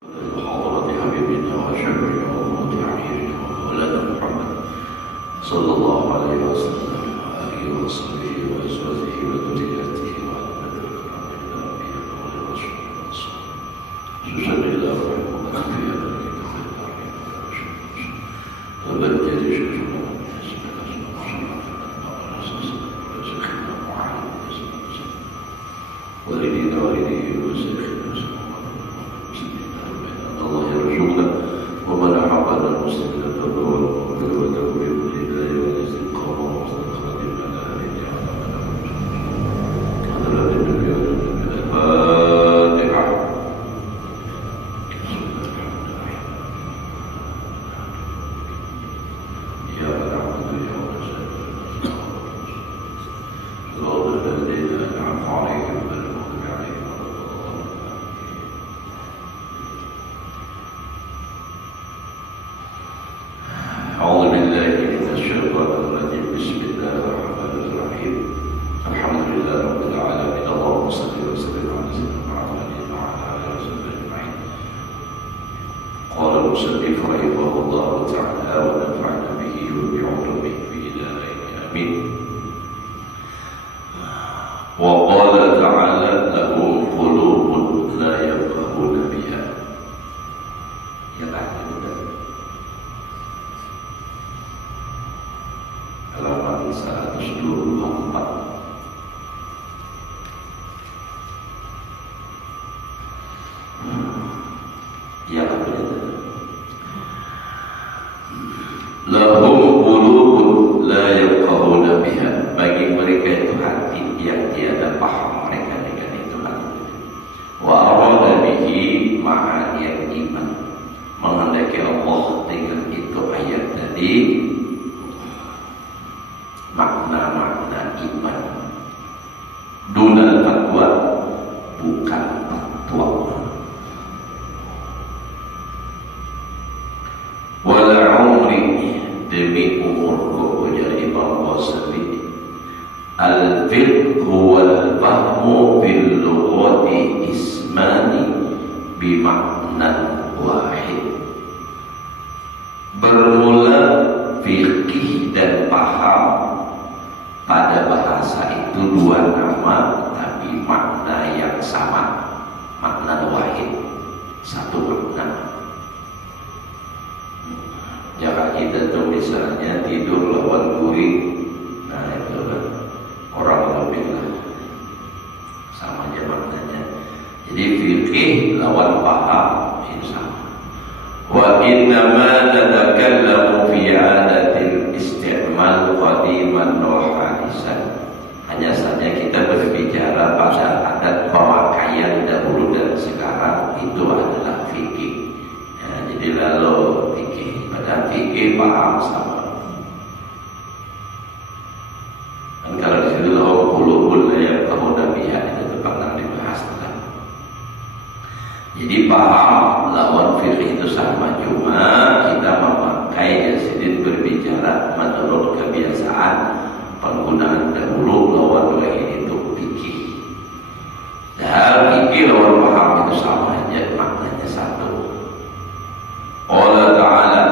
حضرة حبيبنا وشفيع أمة عميرنا ومولانا محمد صلى الله عليه وسلم وآله وصحبه وأزواجه وذرياته وعلى مدى الكرام إلى أنبياء ورسول الله سبحانه إلى رحمة في هذا الكتاب الكريم وبدل شيخنا والدينا والديه وشيخنا الله يرزقنا ومن أحبنا المسلمين تبوا والمغفرة وتوفيق الهداية والاستقامة وحسن الخاتمة على هذه النعمة على الدنيا الفاتحة. يا نعبد يا نستعين صراط الذين أنعمت عليهم غير المغضوب عليهم ولا الضالين. أعوذ بالله من الشيطان الرجيم. بسم الله الرحمن الرحيم. الحمد لله رب العالمين. اللهم صل وسلم على سيدنا محمد وعلى آله وصحبه أجمعين. قال المصنف رحمه الله تعالى ونفعنا به وبعلومه في دارين آمين. وقال تعالى لهم قلوب لا يفقهون بها. Yang tadi benar. Halaman 124. Ya benar. Lahum qulubun la yafqahuna biha. Bagi mereka itu hati yang tiada paham mereka dengan itu hati. Wa arada bihi ma'aniyat iman. Menghendaki Allah dengan itu ayat tadi makna-makna iman. Dunal fatwa, bukan fatwa. Wala umri, demi umurku, ujar Imam Ghazali. Al-fiqhu wal fahmu fil lughati ismani bima'nan wahid. Bermula fikih dan paham pada bahasa itu dua nama, tapi makna yang sama, makna wahid, satu makna. Ya kita tuh misalnya tidur lawan guring, nah itu kan orang lebih lah sama aja maknanya. Jadi fikih lawan paham ini sama. Wa innama natakallamu fi 'adatil isti'mal qadiman wa hadisan. Hanya saja kita berbicara pada adat pemakaian dahulu dan sekarang, itu adalah fikih. Ya, jadi lalu fikih, pada fikih paham sama. Dan kalau di situ lahum qulubun la yafqahuna biha, itu pernah dibahas tadi. Jadi paham lawan fikih itu sama, cuma kita memakai ya sedikit berbicara menurut kebiasaan penggunaan dahulu lawan wahid itu fikih. Dan fikih lawan paham itu sama aja, maknanya satu. Allah Ta'ala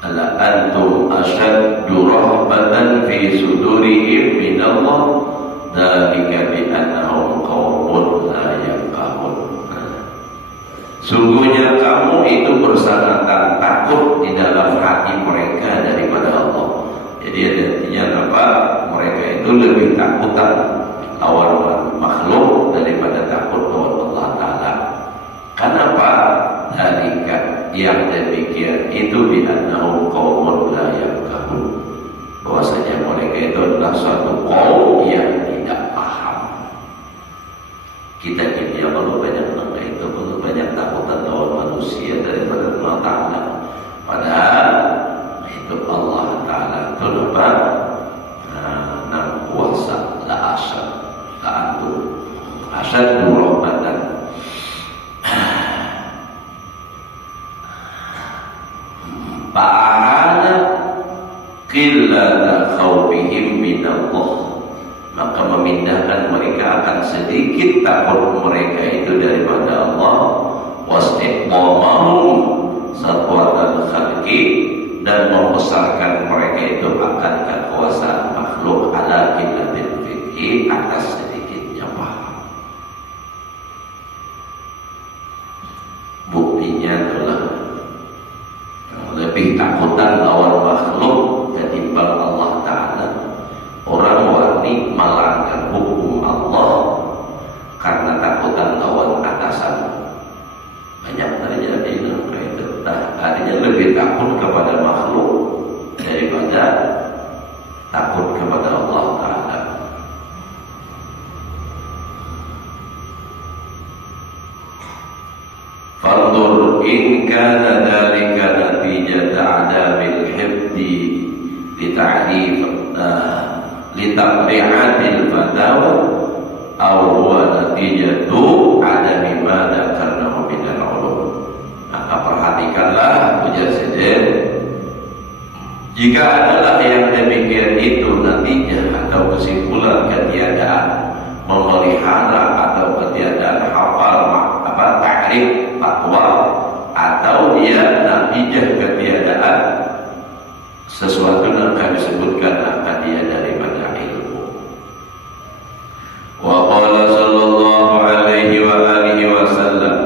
ala antum asyaddu rahbatan fi sudurihim minallah dzalika bi annahum qaumun la yafqahun. Sungguhnya kamu itu bersanatan takut di dalam hati mereka daripada Allah. Jadi artinya apa? Mereka itu lebih takutan lawan makhluk daripada takut lawan Allah Ta'ala. Kenapa? Dzalika, yang demikian itu bi annahum qaumun la yafqahun. Bahwasanya mereka itu adalah suatu kaum yang tidak paham. Kita ini yang perlu banyak mengenai itu, perlu banyak takutan lawan manusia daripada Allah Ta'ala. Padahal itu Allah Ta'ala itu apa? Nam kuasa la asad la antum asad rahmatan. Fa'ahana qillata khawfihim minallah, maka memindahkan mereka akan sedikit takut mereka itu daripada Allah. idhamahum satwatal khalqi, dan membesarkan mereka itu akan kekuasaan makhluk ala qillatil fiqhi, atas sedikitnya paham. Buktinya adalah lebih takutan lawan makhluk ketimbang Allah Ta'ala. Orang wani melanggar hukum Allah karena takutan lawan atasan. Banyak terjadi dalam itu. Artinya lebih takut kepada makhluk daripada takut kepada Allah Ta'ala. Fanzur in kana dhalika natijata adabil hifdi litaqri'atil fatawa aw huwa natijatu adami ma dzakarnahu minal ulum. Maka perhatikanlah, ujar Sayyid, jika adalah yang demikian itu natijah atau kesimpulan ketiadaan memelihara atau ketiadaan hafal takrif fatwa, atau dia natijah ketiadaan sesuatu yang kami sebutkan akan dia daripada ilmu. Wa qala sallallahu alaihi wa alihi wasallam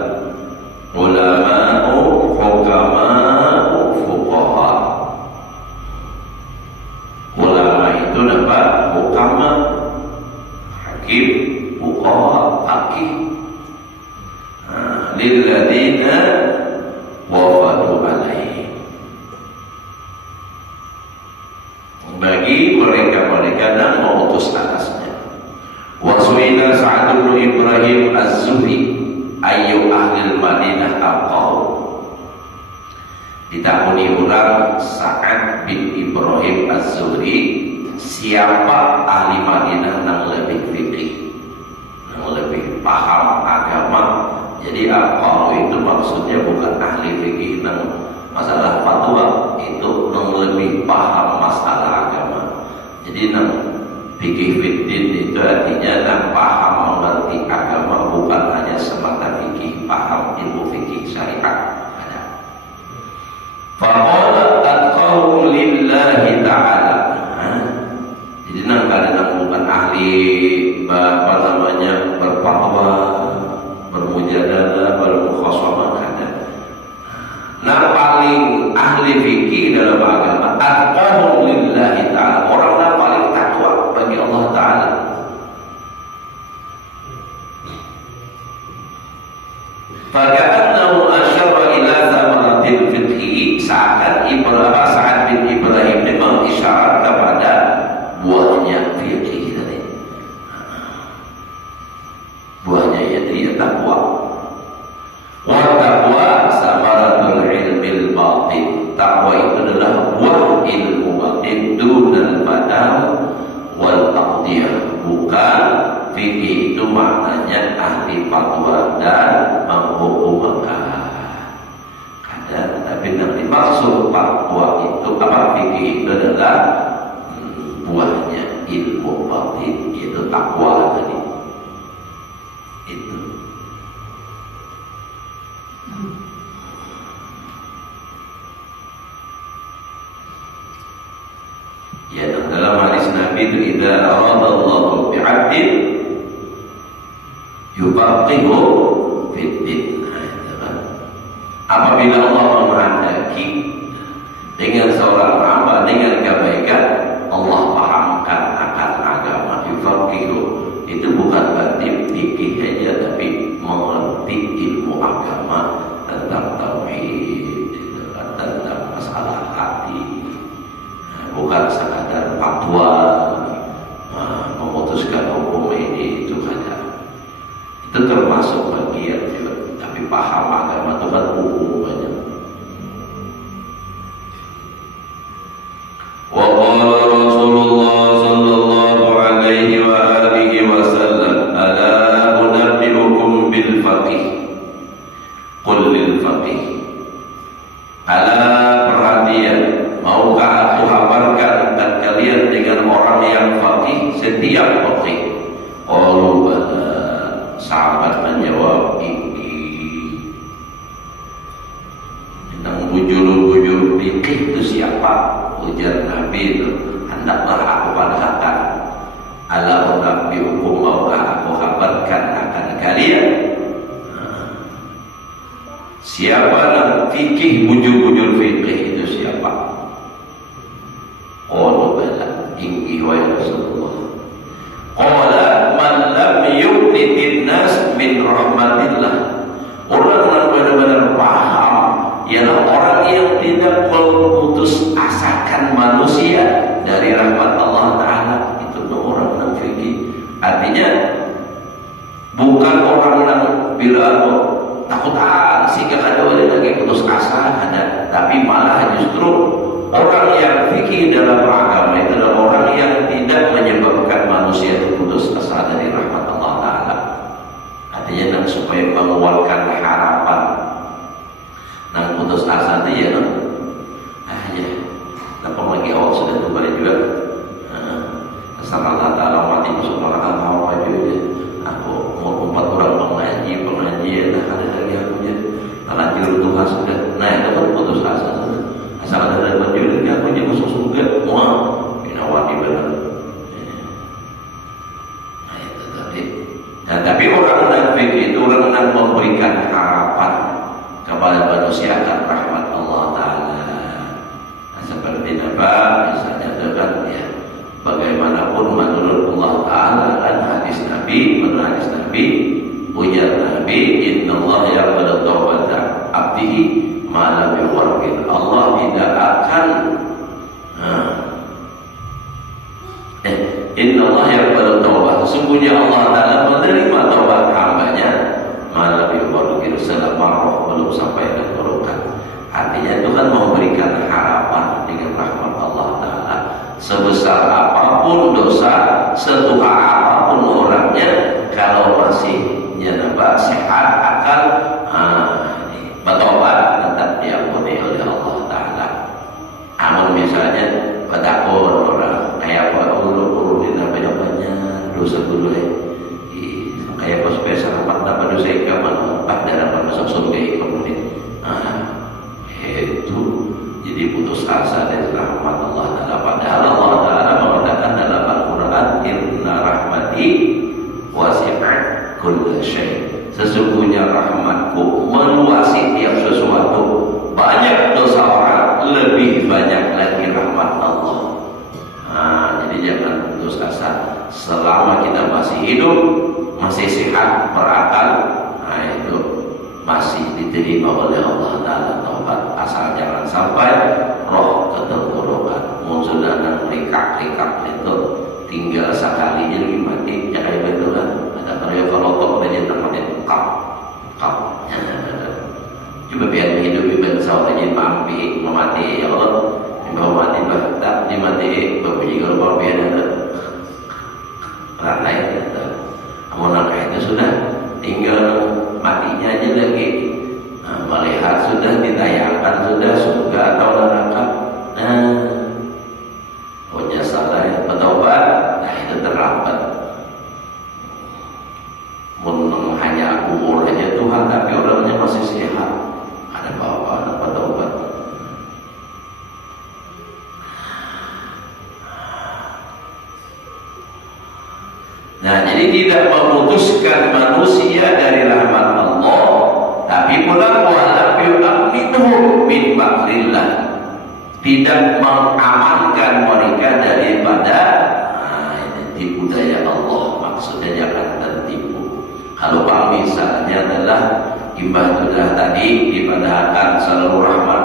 ulama'u hukama'u fuqaha. Ulama itu dapat hukama, hakim, fuqaha, faqih. Lilladzina wafadu alaihi, bagi mereka-mereka yang mengutus atasnya. Wasuila Sa'ad bin Ibrahim Az-Zuhri ayu ahlil Madinah aqaw. Ditakuni orang Sa'ad bin Ibrahim Az-Zuhri, siapa ahli Madinah yang lebih fikih, yang lebih paham agama. Jadi aqaw itu maksudnya bukan ahli fikih yang masalah fatwa, itu yang lebih paham masalah agama. Jadi yang fikih fiddin itu artinya yang paham mengerti agama, bukan hanya semata fikih, paham ilmu fikih syariat. Faqala atqahu lillahi ta'ala. Jadi nang kalian bukan ahli berfatwa, bermujadalah, bermukhasamah, ada. Nah, paling ahli fikih dalam agama atqahum lillahi ta'ala, orang yang paling takwa bagi Allah Ta'ala. Faka'annahu asyara ila zamaratil fiqhi, Sa'ad bin Ibrahim ini mengisyarat kepada buahnya fikih tadi. Buahnya yaitu ya takwa. Wa taqwa samaratul ilmil batin. Takwa itu adalah buah ilmu batin dunal fatawa wal taqdiyah. Bukan fikih itu maknanya ahli fatwa dan menghukum ada, tapi yang dimaksud fatwa itu fikih itu adalah buahnya ilmu batin, yaitu takwa tadi. Itu ya, dalam hadis Nabi itu idza aradallahu bi'abdin yufaqihu fiddin. Apabila Allah menghendaki dengan seorang hamba dengan kebaikan, Allah pahamkan akan agama. Yufaqihu itu bukan berarti fikih saja, tapi mengerti ilmu agama tentang tauhid, tentang masalah hati. Bukan sekadar fatwa, memutuskan hukum ini itu saja. Itu termasuk bagian juga, tapi paham agama itu kan umum banyak. Wa qala Rasulullah sallallahu alaihi wa alihi wasallam ala unabbiukum bil faqih qul lil faqih. Ala, perhatian, maukah aku kabarkan dan kalian dengan orang yang faqih, setiap faqih? Qalu bala, sahabat menjawab, ini. bujur-bujur fikih itu siapa? Ujar Nabi itu, hendaklah aku katakan, ala unabbiukum, maukah aku kabarkan akan kalian siapa yang fikih, bujur-bujur fikih itu siapa? Qalu bala, inggi wa Rasulullah. Qala man lam yu'titin nas min rahmatillah. Orang yang benar-benar paham ialah orang yang tidak memutus asakan manusia dari rahmat Allah Ta'ala. Itu orang yang fikih. Artinya bukan orang yang bila takut sehingga ada orang lagi putus asa ada, tapi malah justru orang yang fikih dalam agama itu adalah orang yang tidak menyebabkan manusia itu putus asa dari rahmat Allah Ta'ala. Artinya dan supaya menguatkan harapan dan putus asa itu ya ya lapang lagi awal sudah kembali juga asal Allah Ta'ala mati masuk neraka apa juga aku mau 4 orang pengaji dah ada lagi aku ya terlanjur Tuhan sudah nah itu kan putus asa sudah asal ada lagi aku aja masuk surga wah binawati benar. Nah itu tadi. Nah, tapi orang munafik itu orang yang memberikan harapan kepada manusia akan rahmat Allah Ta'ala. Nah, seperti apa? Misalnya dengan ya, bagaimanapun menurut Allah Ta'ala dan hadis Nabi, menurut hadis Nabi, ujar Nabi, innallaha yaqbalu tawbata abdihi ma lam yuwarrid. Allah tidak akan innallaha yaqbalu tawbata. Sesungguhnya Allah Ta'ala menerima taubat hambanya malam yuwarrid selama roh belum sampai keturunan. Artinya itu kan memberikan harapan dengan rahmat Allah Ta'ala. Sebesar apapun dosa, setua apapun orangnya, kalau masih sehat akan bertobat tetap diampuni oleh Allah Ta'ala. Namun misalnya bertakut orang kayak apa urut-urutin banyak dosa dulu kayak pas biasa apa dosa ikaman pak dalam masuk surga kemudian itu jadi putus asa dari rahmat Allah Ta'ala. Padahal Allah Ta'ala mengatakan dalam Al-Quran, inna rahmati wasi'at kulla syai'. Sesungguhnya rahmatku meluasi tiap sesuatu. Banyak dosa orang, lebih banyak lagi rahmat Allah. Jadi jangan putus asa. Selama kita masih hidup, masih sehat, berakal, itu masih diterima oleh Allah Ta'ala taubat. Asal jangan sampai roh keterpurukan. Sudah dan rikak-rikak itu tinggal sekali jadi mati. Ya kayak betul kan. Ada karya kalau top aja tempatnya kap. Coba biar hidup ibadah sawah aja mampi memati ya Allah. Mati tak dimati berbunyi kalau mampi ada lain. Namun langkah itu sudah tinggal matinya aja lagi. Melihat sudah ditayangkan sudah surga atau neraka. Punya salah yang bertobat, itu terlambat. Hanya umur aja Tuhan, tapi orangnya masih sehat. Ada apa-apa, ada bertobat. Nah, jadi tidak memutuskan manusia dari rahmat Allah, tapi pula walam yu'minhum min makrillah, tidak mengamankan mereka daripada tipu daya Allah. Maksudnya jangan tertipu. Kalau misalnya adalah ibadah tadi dipadahkan selalu rahmat,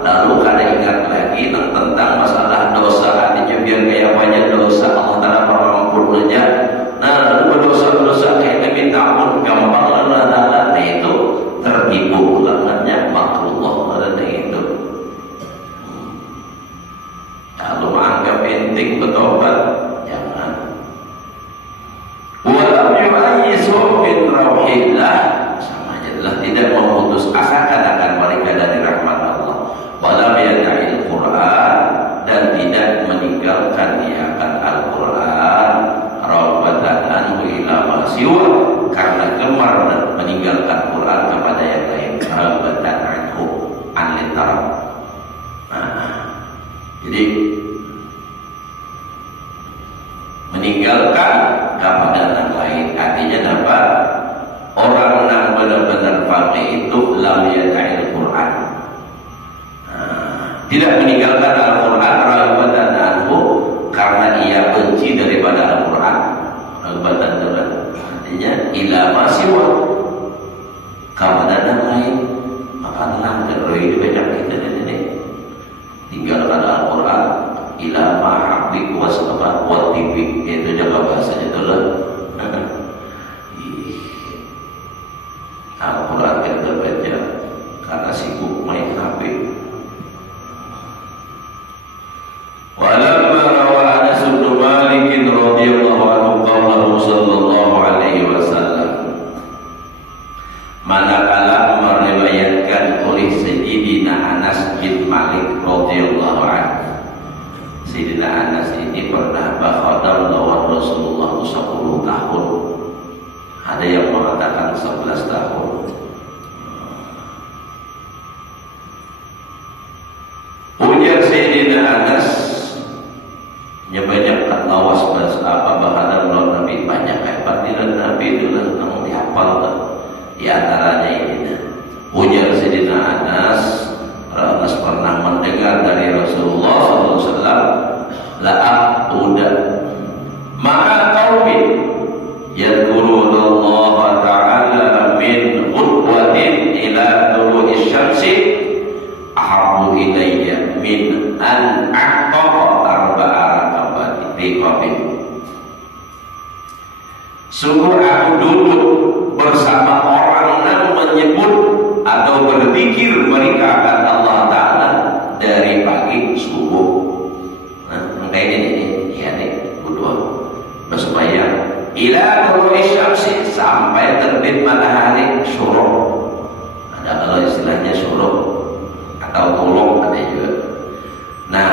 lalu kada ingat lagi tentang masalah dosa, artinya biar kayak banyak dosa Allah Ta'ala mengampunnya. Nah, lalu berdosa-dosa kayak minta ampun gampang Allah Ta'ala, nah itu tertipu ulangannya makrullah dan itu. Kalau menganggap penting bertobat, jangan. Walam yu'ayyisu min rauhillah, sama aja adalah tidak memutus asakan akan mereka dari rahmat Allah. Walam yada'il Quran, dan tidak meninggalkan akan Al-Quran raubatan anhu ila ma siwa, karena gemar meninggalkan Quran kepada yang lain. tidak meninggalkan Al-Quran raghbatan anhu karena ia benci daripada Al-Quran. Raghbatan artinya ila masiwa kawanan lain, maka langgar itu banyak kita ini tinggalkan Al-Quran ila mahabik wasabah watibik, itu jaga bahasanya itu lah. Al-Quran kita baca karena sibuk main HP. Walamma rawa Anas bin Malik radhiyallahu anhu qaulahu sallallahu alaihi wasallam, manakala meriwayatkan oleh Sayyidina Anas bin Malik radhiyallahu anhu, Sayyidina Anas ini pernah berkhadam lawan Rasulullah 10 tahun, ada yang mengatakan 11 tahun. Ujar Sayyidina Anas, banyak ketawas bahkan lawan Nabi, banyak kehebatan Nabi itu lah yang dihafal di antaranya ini. Ujar Sayyidina Anas, Anas pernah mendengar dari Rasulullah SAW, la'aquda ma'a qaumin yadhkurullaha ta'ala min ghudwatin ila tulu'i syamsi ahabbu ilayya min an a'taqa arba'a raqabati riqabin. Sungguh aku duduk bersama orang yang menyebut atau berzikir mereka akan Allah Ta'ala dari pagi subuh. Nah, kayak ini ya nih, kedua bersembahyang ila tulu'i syamsi sampai terbit matahari syuruk. Ada kalau istilahnya syuruk atau tuluk ada juga. Nah,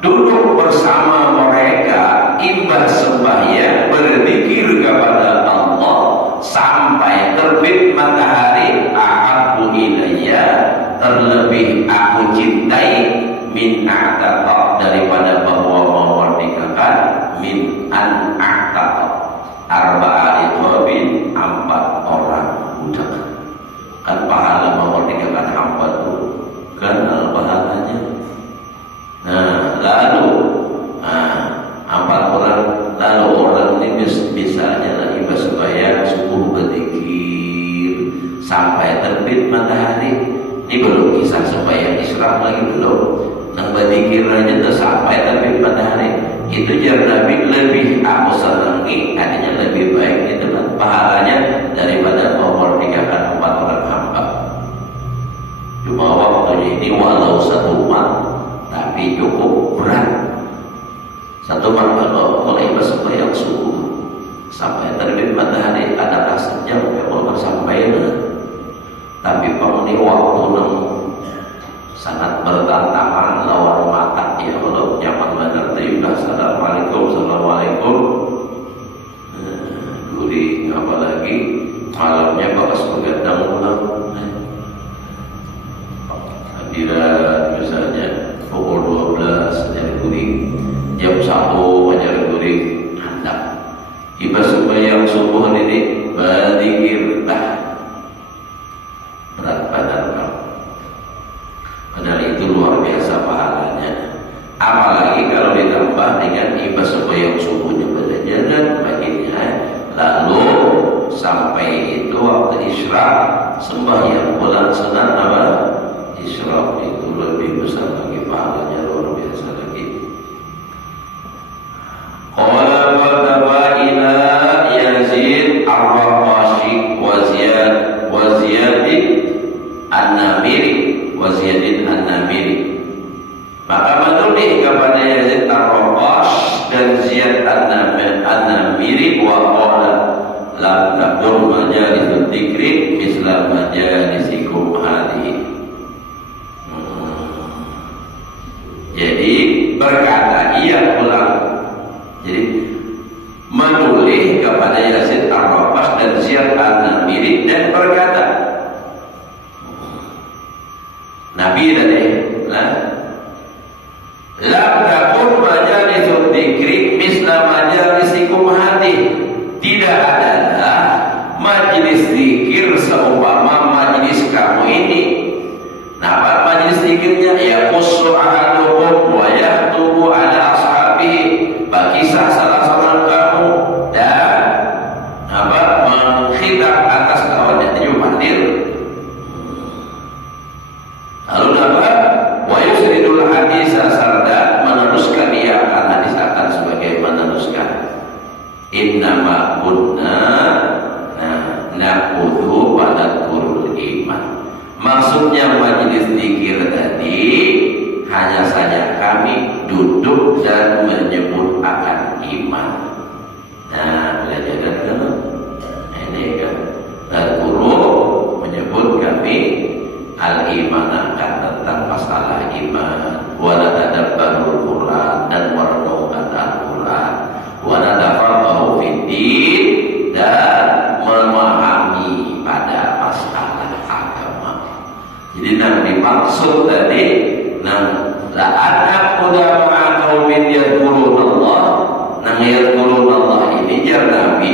duduk bersama mereka imbas sembahyang berzikir kepada Allah sampai terbit matahari, ahabbu ilayya terlebih aku cintai min a'taqa daripada bahwa memerdekakan min an a'taqa arba'a riqabin 4 orang budak. Kan pahala memerdekakan hamba itu kan pahalanya. Nah, lalu 4 orang, lalu orang ini misalnya lagi bersembahyang subuh berzikir sampai terbit matahari. Ini belum kisah sembahyang Isra lagi belum. Yang berzikir aja tuh sampai terbit matahari. Itu jar Nabi lebih aku senangi, artinya lebih baik itu kan pahalanya daripada memerdekakan 4 orang hamba. Cuma waktunya ini walau 1 mat tapi cukup berat. 1 mat kalau mulai bersembahyang subuh sampai terbit matahari adalah sejam ya kalau bersampainya. Tapi ini waktu yang sangat bertantangan lawan mata ya Allah. Zaman benar tadi udah assalamualaikum guring apalagi malamnya bakas begadang pulang. Hadiran misalnya pukul 12 nyari guring, jam 1 nyari guring, handap ibadah sembahyang subuh ini berzikir berat badan kamu. Padahal itu luar biasa pahalanya. Apalagi kalau ditambah dengan ibadah sembahyang subuhnya berjalan baginya, lalu sampai itu waktu isyraq sembahyang bulan sunat apa? Isyraq itu lebih besar lagi pahalanya, luar biasa lagi. Qala fataba ila Yazid ar-Raqashi wa Ziyad an-Namiri wa Ziyadin an-Namiri. Maka menulis kepada Yazid ar-Raqash dan Ziyad an-Namiri wa qala lam takun majalisul dzikri misla majalisikum hadhihi. Jadi berkata ia pulang. Jadi menulis kepada Yazid ar-Raqash dan Ziyad an-Namiri dan berkata, Nabi tadi, lam takun majalisul dzikri misla majalisikum hadhihi. Tidak adalah majelis zikir seumpama majelis kamu ini. Nah, majelis zikirnya ya khusus maksudnya majelis zikir tadi hanya saja kami duduk dan menyebut akan iman. Nah, belajar kan ini kan dan guru menyebut kami al-iman akan tentang masalah iman, wa natadabbarul Quran dan merenungkan Al-Quran, wa natafaqahu fid-din dan memahami pada masalah agama. Jadi yang dimaksud tadi la'anna qudama qaumin yadhkurunallah, nang yadhkurunallah ini jar Nabi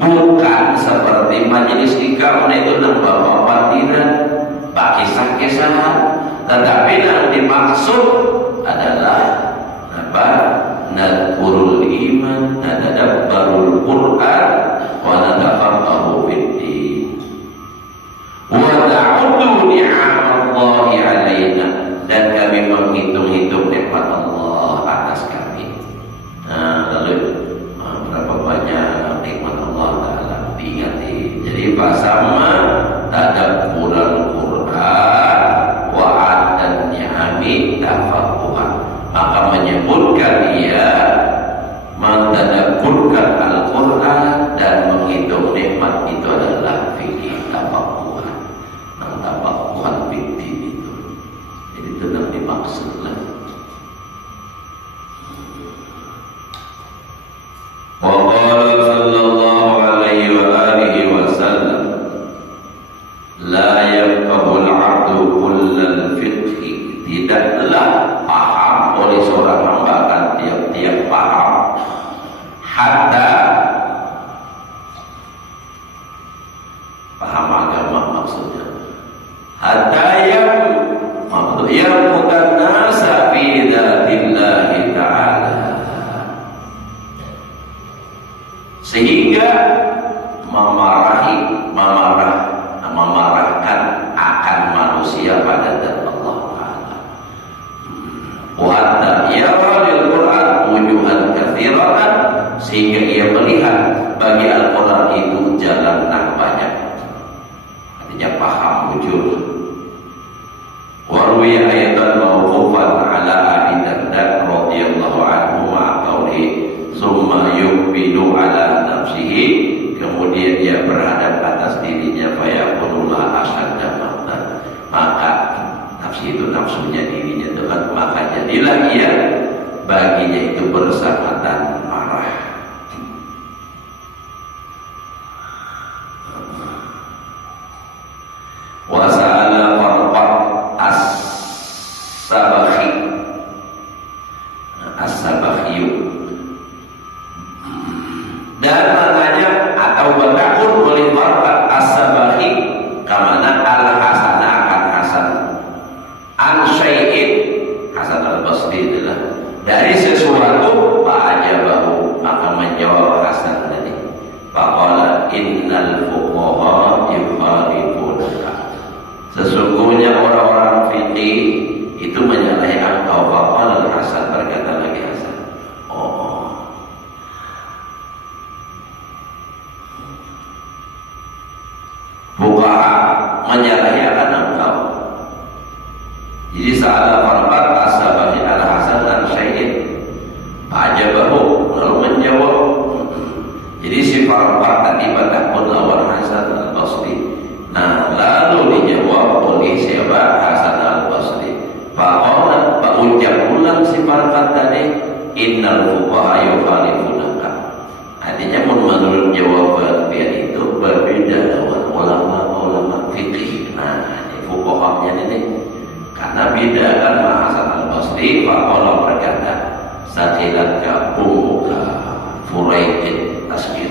bukan seperti majelis ikam itu nang bapak pandiran pak kisah-kisah, tetapi yang dimaksud adalah apa? Nadkurul iman, nadadabbarul Quran, wa natafaqahu fid-din, wa na'uddu ni'amallahi alaina, dan kami menghitung-hitung nikmat Allah atas kami. Nah, lalu berapa banyak nikmat Allah dalam diingati. Jadi pasama tadabbural Quran wa adan ni'ami tafaqquhan, maka menyebutkan ia mentadabburkan Al-Quran dan menghitung nikmat itu adalah fikih tafaqquhan, tafaqquhan fikih itu. Jadi itu yang dimaksudlah. Wa qala sallallahu alaihi wa alihi wa sallam, la yafqahul 'abdu kullal fiqhi, tidaklah paham oleh seorang hamba akan tiap-tiap paham, hatta paham agama maksudnya, hatta yang mutanasa fi dzatillahi ta'ala, sehingga memarahkan akan manusia pada zat Allah Ta'ala. Wa hatta yara lil Quran wujuhan katsiratan, sehingga ia melihat bagi Al-Quran itu jalan yang banyak, artinya paham wujud. Wa ruwiya ayatan mauqufan ala Abi Darda radhiyallahu anhu ma qauli summa yuqbilu ala nafsihi, kemudian dia berhadap atas dirinya, fayakunullah asyadda maqtan, maka nafsi itu nafsunya dirinya itu kan, maka jadilah ia baginya itu bersamatan marah. Wa sa'ala Farqad as-Sabakhi, dan maknanya atau bertakun oleh Farqad as-Sabakhi kamana al-Hasan akan Hasan an syai'in, Hasan al-Basri adalah dari sesuatu, fa'ajabahu, maka menjawab Hasan tadi, faqala innal fuqaha yukhalifunaka, sesungguhnya orang-orang fikih itu menyalahi engkau. Faqala Hasan, berkata lagi Hasan, fuqaha menyalahi akan engkau. Jadi salah Farqad as-Sabakhi al-Hasan dan syai'in, ajabahu, lalu menjawab. Jadi si Farqad tadi bertakun lawan Hasan al-Basri. Nah, lalu dijawab oleh siapa? Hasan al-Basri. Faqala, ucap ulang si Farqad tadi, innal fuqaha yukhalifunaka. Artinya menurut jawaban dia itu berbeda dengan ulama-ulama fikih. Nah, ini fuqahanya ini karena beda kan. Hasan al-Basri faqala, berkata, sakilatka ummuka furaiqin tasbir.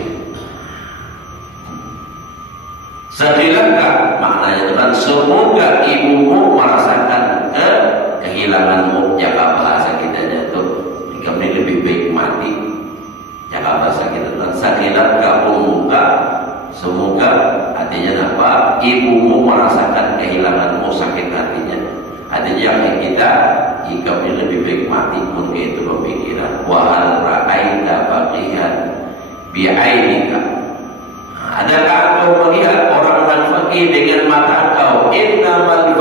Sakilatka maknanya itu kan semoga ibumu merasakan kehilanganmu. Jika bahasa kita itu kami lebih baik mati. Jika bahasa kita kan sakilatka ummuka, semoga artinya apa? Ibumu merasakan kehilanganmu, sakit hatinya. Artinya yang kita jika ini lebih baik mati pun itu pemikiran. Wa hal ra'aita faqihan bi'ainika, adakah engkau melihat orang yang fakih dengan mata engkau? Innamal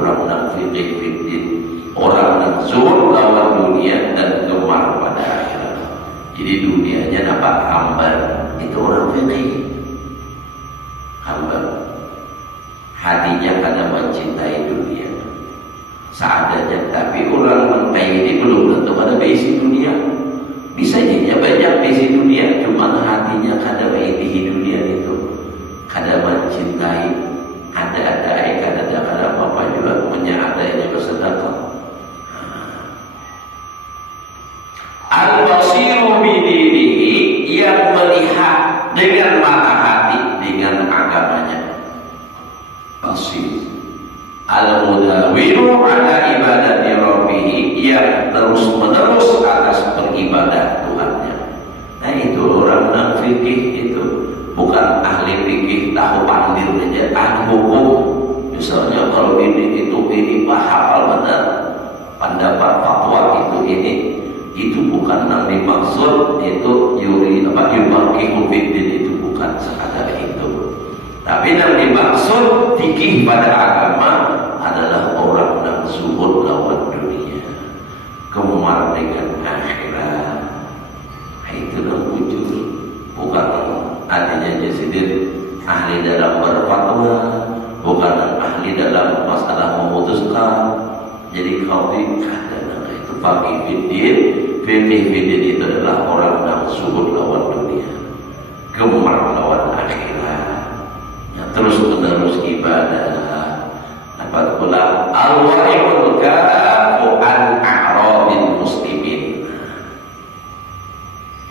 orang yang fikih fitin, orang yang zuhud lawan dunia dan gemar pada akhirat. Jadi dunianya dapat hambar, itu orang fikih. Hambar, hatinya kadang mencintai dunia seadanya, tapi orang kayak ini belum tentu ada basic dunia. Bisa jadi banyak basic dunia, cuma hatinya kadang di dunia itu kadang mencintai ada kadang apa juga menyadainya bersedekah. Al-basiru bidinihi, yang melihat dengan mata hati dengan agamanya. Basir. Al-mudawiru ala ibadati rabbih, yang terus menerus atas beribadah Tuhannya. Nah itu orang yang fikih itu bukan ahli fikih tahu pandir aja, ahli hukum. Misalnya kalau ini hafal benar pendapat fatwa itu bukan yang dimaksud itu yubaqihu fiddin, itu bukan sekadar itu. Tapi yang dimaksud fikih pada agama adalah orang yang zuhud lawan dunia, gemar dengan akhirat. Nah, itu yang wujud, bukan adanya jasidir ahli dalam berfatwa, bukan ahli dalam masalah memutuskan. Jadi qadhi kadang itu faqih fiddin, fikih fiddin itu adalah orang yang zuhud lawan dunia, gemar lawan akhirat, yang terus menerus ibadah. Dapat pula al-wa'ibul kafu an a'radil muslimin.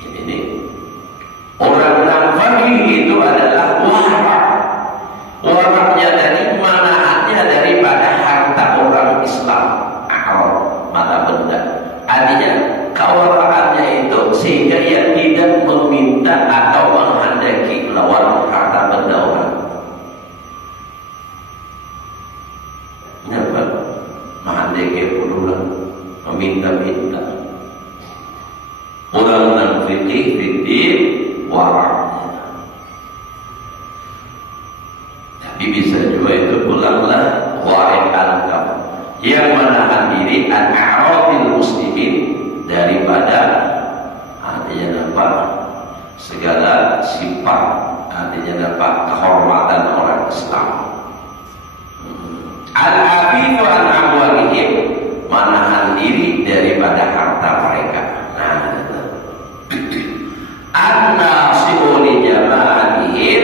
Ini orang yang faqih itu adalah warak. Waraknya dari manaatnya daripada harta orang Islam. A'rad, mata benda. Artinya kewarakannya itu sehingga ia tidak meminta atau menghendaki lawan harta benda orang. Kenapa? Menghendaki orang, meminta-minta. Orang yang fikih waraknya. Tapi bisa juga itu pulanglah wa'id al-kaf, yang menahan diri an-a'radil muslimin, daripada artinya dapat segala sifat, artinya dapat kehormatan orang Islam. Al-afifu an amwalihim, menahan diri daripada harta mereka. Nah, an-nasihu li jama'atihim,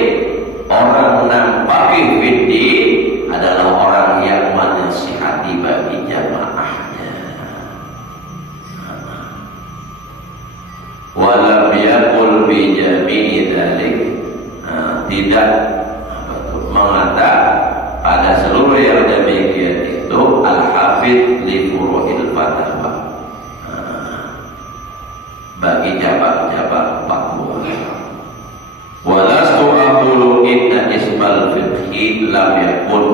orang yang faqih fiddin adalah orang yang menasihati bagi jamaahnya. Walam yaqul bi jami'i dzalik, tidak mengata pada seluruh yang demikian itu al-hafidh li furu'il fatwa, bagi cabang-cabang fatwa. Walastu aqulu inna ismal fiqhi lam yakun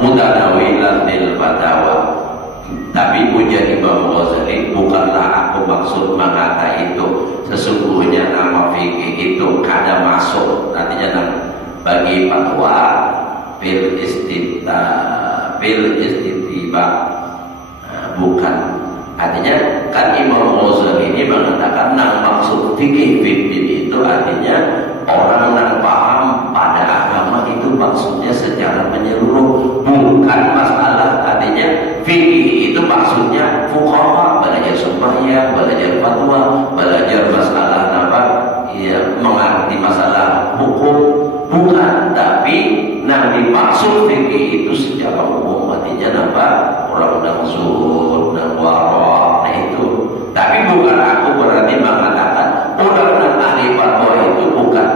mutanawilan lil fatawa. Tapi ujar Imam Ghazali, bukanlah aku maksud mengata itu sesungguhnya nama fikih itu kada masuk, artinya bagi fatwa bil istitiba, bukan. Artinya kan Imam Ghazali ini mengatakan yang maksud fikih fiddin itu artinya orang yang paham pada agama itu maksudnya secara menyeluruh, bukan masalah. Artinya fikih itu maksudnya fuqaha, belajar sembahyang, belajar fatwa, belajar masalah apa, ya, mengerti masalah hukum, bukan. Tapi yang dimaksud fikih itu secara umum, artinya apa, orang yang zuhud dan wara'. Nah itu. Tapi bukan aku berarti mengatakan orang yang ahli fatwa itu bukan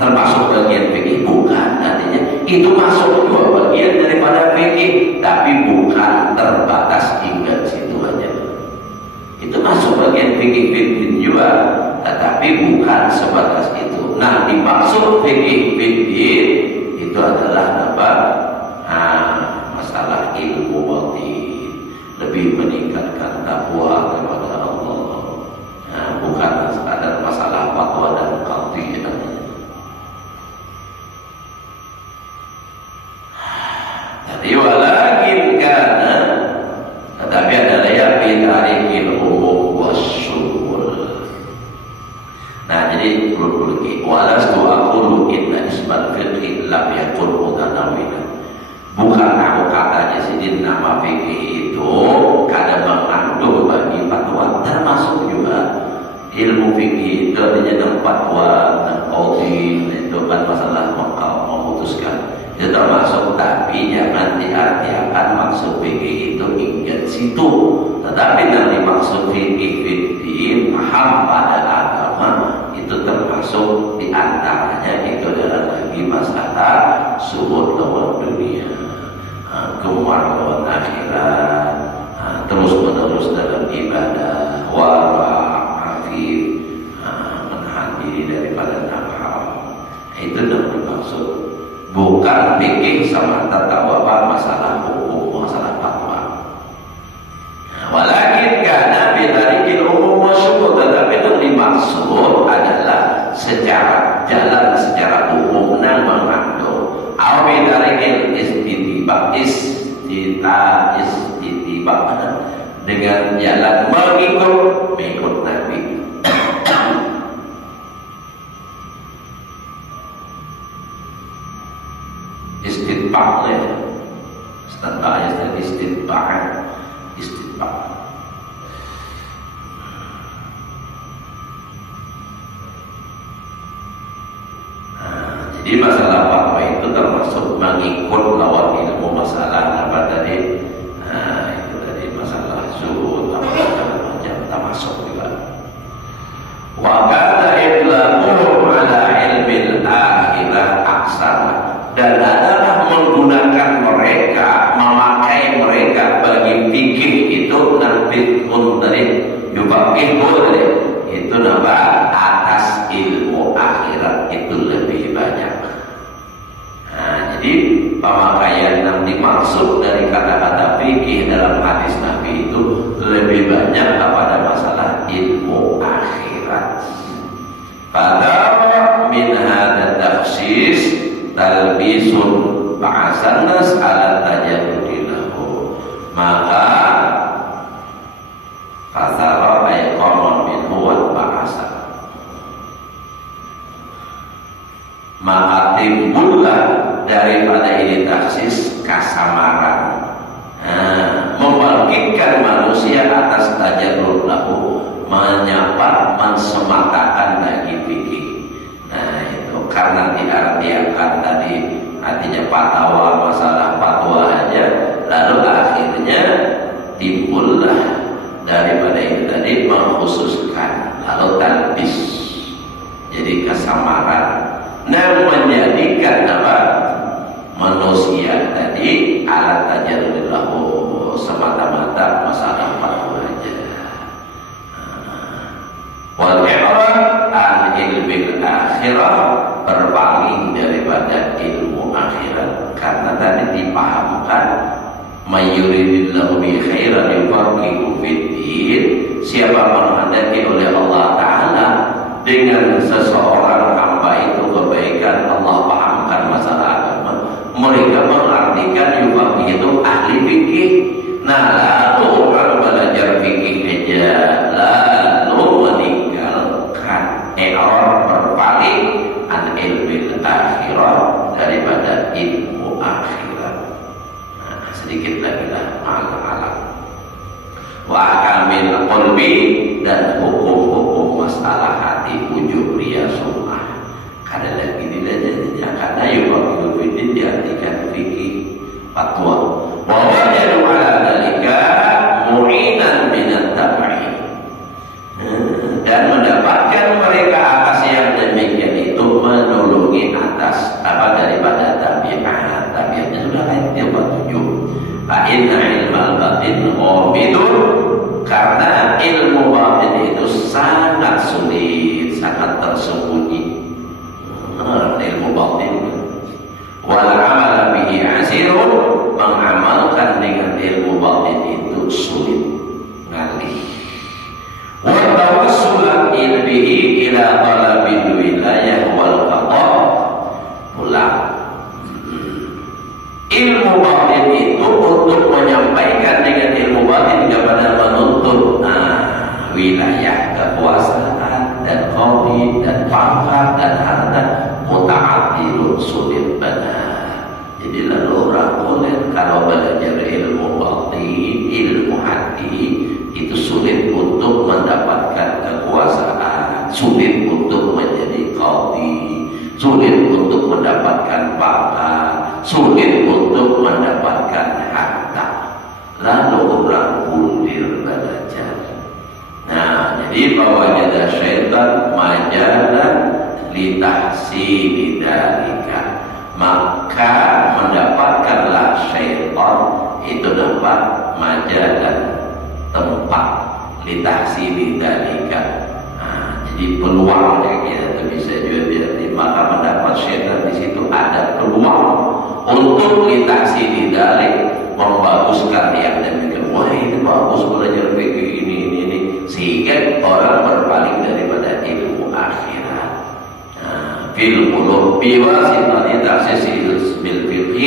termasuk bagian fikih, bukan. Artinya itu masuk juga bagian daripada fikih, tapi bukan terbatas hingga situ aja. Itu masuk bagian fikih juga, tetapi bukan sebatas itu. Nah, dimaksud fikih itu adalah apa? Masalah ilmu batin, lebih meningkatkan takwa kepada Allah. Bukan sekadar masalah fatwa dan qadhiyah. fiqhi. Walastu aqulu inna ismal fiqhi lam yakun mutanawilan. Bukan aku katanya sidin nama fikih itu kadang mengandung bagi fatwa, termasuk juga ilmu fikih itu artinya dan fatwa dan qadhi itu kan masalah memutuskan itu termasuk, tapi jangan diartikan maksud fikih itu ingat situ, tetapi yang dimaksud fikih fiddin paham pada agama itu termasuk diantaranya itu adalah lagi masalah suhud lawan dunia, gemar lawan akhirat, terus menerus dalam ibadah, wara, afif, menahan diri daripada haram. Itu yang dimaksud, bukan fikih semata tawa masalah hukum, masalah fatwa. Walakin karena bidarikil umum masyhur, tetapi yang dimaksud adalah secara jalan secara umum dan mengandung awi darikil istitiba dengan jalan mengikut Nabi. Istitba ya, istitba. Jadi masalah fatwa itu termasuk mengikut lawan ilmu masalah apa tadi? Itu tadi masalah zuhud macam termasuk juga. Wa kana idlaquhum ala ilmil akhirah aksara, dan adalah menggunakan mereka, memakai mereka bagi fikih itu nafidun dari yubaqihun dari itu nama atas ilmu akhirat itu lebih banyak. Jadi pemakaian yang dimaksud dari kata-kata fikih dalam hadis Nabi itu lebih banyak kepada masalah ilmu akhirat. Pada min hadza takhsis talbisun ba'asan nas ala tajaddudi lahu, maka kasara ay qama minhu wal ba'asa, maka timbullah daripada ini taksis kasamaran, membangkitkan manusia atas tajarrud lahu, menyapa mensematakan bagi fikih. Nah itu karena diartikan tadi artinya fatwa, masalah fatwa aja, lalu akhirnya timbullah daripada itu tadi mengkhususkan, lalu talbis jadi kesamaran, dan menjadikan apa manusia tadi alat tajarrudillahu semata-mata masalah fatwa aja. Wal i'rad an ilmil akhirah, berpaling daripada ilmu akhirat, karena tadi dipahamkan mayyuridillahu bi khairan yufaqihu fiddin, siapa menghendaki oleh Allah Ta'ala dengan seseorang hamba itu kebaikan, Allah pahamkan masalah agama, mereka mengartikan yufaqihu itu ahli fikih. Nah lalu orang belajar fikih aja lalu meninggalkan i'rad, berpaling an ilmil akhirah daripada ilmu akhirat. Sedikit lagi lah malam-malam wa akamil qalbi, dan hukum-hukum masalah hati ujub ria sunnah. Kada lagi dilajarinya karena yubaqiul fiddin diartikan fikih fatwa, wa wajadu ala dalika mu'inan minat tabi'in, dan mendapatkan mereka atas yang demikian itu menolongi atas apa daripada tabi'at. Tabi'atnya sudah lain dia petunjuk. Fa inna ilmal batin ghamidun, karena ilmu batin itu sangat sulit, sangat tersembunyi. Ilmu batin wal amal bihi asirun, mengamalkan dengan ilmu batin itu sulit, ngalih. Wa tawassul bihi ila talabil wilayah wal qada, pulang ilmu batin itu untuk menyampaikan dengan ilmu batin kepada menuntut wilayah, kekuasaan dan qadhi dan pangkat dan harta muta'addilun sulit benar. Jadi lalu orang boleh kalau belajar ilmu batin, ilmu hati itu sulit untuk mendapatkan kekuasaan, sulit untuk menjadi qadhi, sulit untuk mendapatkan pangkat, sulit untuk mendapatkan harta. Lalu orang mundir belajar. Nah, jadi bahwa ada syaitan majalan litahsili dzalika, maka mendapatkanlah syaitan itu dapat majalan tempat litahsili dzalika. Nah, jadi peluangnya kita bisa juga berarti maka mendapat syaitan di situ ada peluang untuk litahsili dzalik, membaguskan yang demikian. Wah, ini bagus belajar fikih ini sehingga orang berpaling daripada ilmu akhirat. Fil ulum biwasitati takhsis bil fiqh,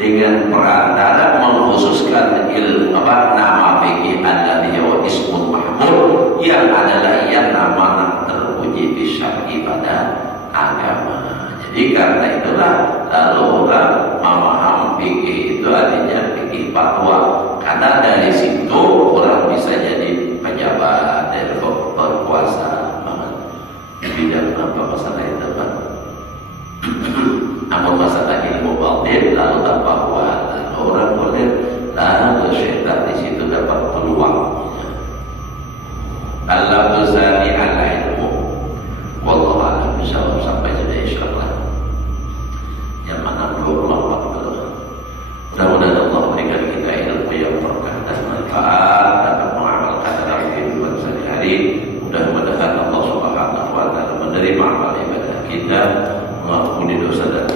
dengan perantara mengkhususkan ilmu nama fikih alladhi wa ismun mahmud, yang adalah yang nama terpuji di syar'i pada agama. Jadi karena itulah lalu orang memaham fikih itu artinya fikih fatwa, karena dari situ orang bisa jadi pejabat dan berkuasa di bidang apa masalah itu kan. Namun masalah ilmu batin lalu tanpa kuat, lalu orang boleh lalu syaitan di situ dapat peluang. Allah bersani ala ilmu. Wallahu a'lam bishawab. Sampai sudah insyaallah. Yang mana berulama waktu. Mudah-mudahan Allah berikan kita ilmu yang berkah dan manfaat, dapat mengamalkan dalam kehidupan sehari-hari. Mudah-mudahan Allah Subhanahu wa taala menerima amal ibadah kita, mengampuni dosa dan